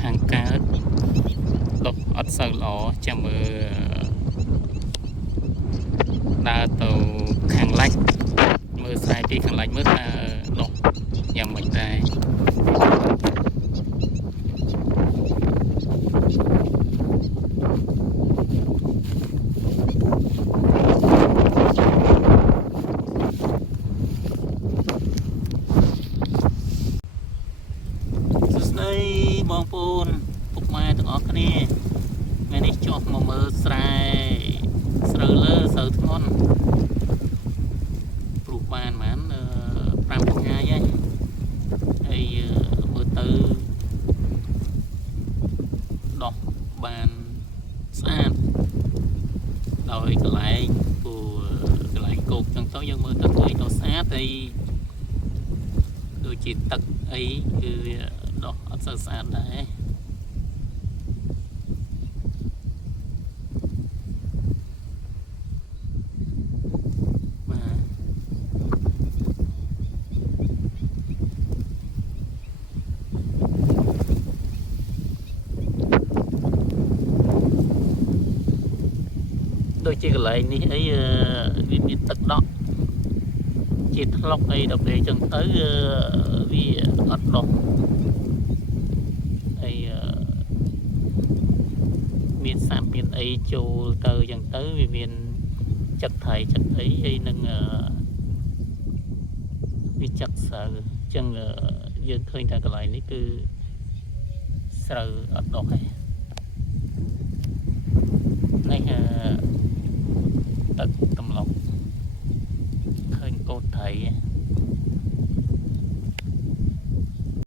ខាងកើតដុះអត់សូវល្អចាំមើលដើរទៅខាងលិចមើលស្រែពីខាងលិចមើលថាដុះយ៉ាងម៉េចដែរបងប្អូនពុកម៉ែទាំងអស់គ្នាថ្ងៃនេះចុះមកមើលស្រែស្រូវលើស្រូវធ្ងន់ព្រុសបានហ្មង5ថ្ងៃហើយមើលទៅដោះបានស្អាតដោយកន្លែងពូកន្លែងគោកចឹងទៅយើងមើលទៅឃើញទៅស្អាតហើយដូចជាទឹកអីគឺដោះអត់សូវស្អាតដែរដូចជាកន្លែងនេះអីវាមានទឹកដក់ជាថ្លុកអីដល់ពេលចឹងទៅវាអត់ដុះហើយមានសាប់មានអីចូលទៅចឹងទៅវាមានចឹកថៃចឹកអីហើយនឹងវាចឹកស្រូវចឹងយើងឃើញថាកន្លែងនេះគឺស្រូវអត់ដុះទេនេះទឹកកំឡុកឃើញកូនថៃ